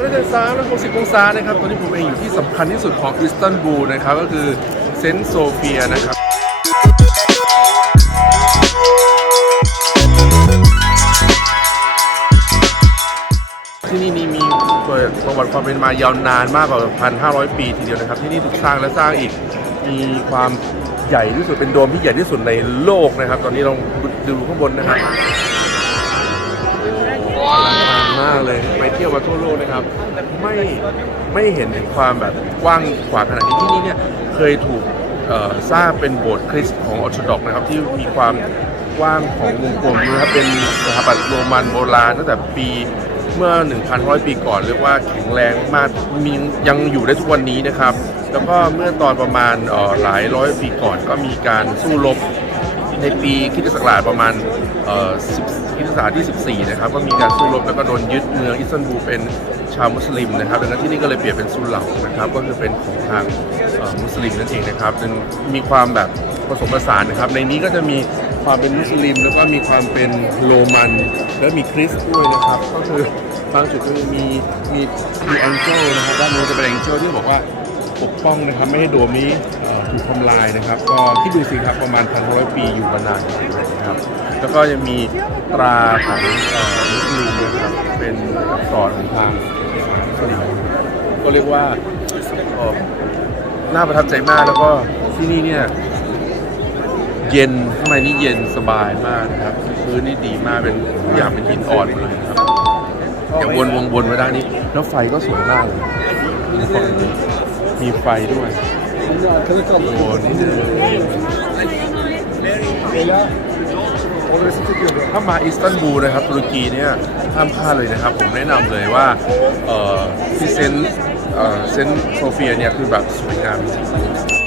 ร้อยสามร้อยหกสิบองศานะครับ ตอนนี้ผมเองอยู่ที่สำคัญที่สุดของอิสตันบูลนะครับ ก็คือเซนต์โซเฟียนะครับที่นี่นี่มีประวัติความเป็นมายาวนานมากกว่า 1,500 ปีทีเดียวนะครับ ที่นี่ถูกสร้างและสร้างอีก มีความใหญ่ที่สุดเป็นโดมที่ใหญ่ที่สุดในโลกนะครับ ตอนนี้ลองดูข้างบนนะครับ นะครับ ไม่ไม่เห็นถึงความแบบกว้างขวางขนาดนี้ที่นี่เนี่ยเคยถูกสร้างเป็นโบสถ์คริสต์ของออร์โธดอกนะครับที่มีความกว้างของวงกลมนะครับเป็นสถาปัตย์โรมันโบราณตั้งแต่ปีเมื่อ 1,100 ปีก่อนเรียกว่าแข็งแรงมากมียังอยู่ได้ทุกวันนี้นะครับ แล้วก็เมื่อตอนประมาณหลายร้อยปีก่อนก็มีการสู้รบ ในปีคริสตศักราชประมาณคริสตศักราชที่ 14 นะครับ ก็มีการสู้รบแล้วก็โดนยึดเมืองอิสตันบูลเป็นชาวมุสลิมนะครับดังนั้นที่นี่ก็เลยเปลี่ยนเป็นซุนเหล่านะครับ ก็คือเป็นของทางมุสลิมนั่นเองนะครับจึงมีความแบบผสมผสานนะครับ ในนี้ก็จะมีความเป็นมุสลิม แล้วก็มีความเป็นโรมัน แล้วมีคริสต์ด้วยนะครับ ก็คือบางจุดก็จะมีมีมีแองเจิลนะครับด้านนู้นจะเป็นแองเจิลที่บอกว่าปกป้องนะครับไม่ให้โดมนี้ ถูกทำลายนะครับ ก็ที่ดูสิครับประมาณพันร้อยปีอยู่มานานนะครับ แล้วก็ยังมีตราของมุสลิมนะครับเป็นอักษรของทางก็เรียกว่าน่าประทับใจมากแล้วก็ที่นี่เนี่ยเย็นข้างในนี่เย็นสบายมากนะครับพื้นนี่ดีมากเป็นทุกอย่างเป็นหินอ่อนหมดเลยครับอย่างวนวงวนไว้ด้านนี้ แล้วไฟก็สวยมากเลยมีไฟด้วย ถ้ามาอิสตันบูลนะครับตุรกีเนี่ยห้ามพลาดเลยนะครับ ผมแนะนำเลยว่าเอ่อที่เซนเอ่อเซนโซเฟียเนี่ยคือแบบสวยงามจริง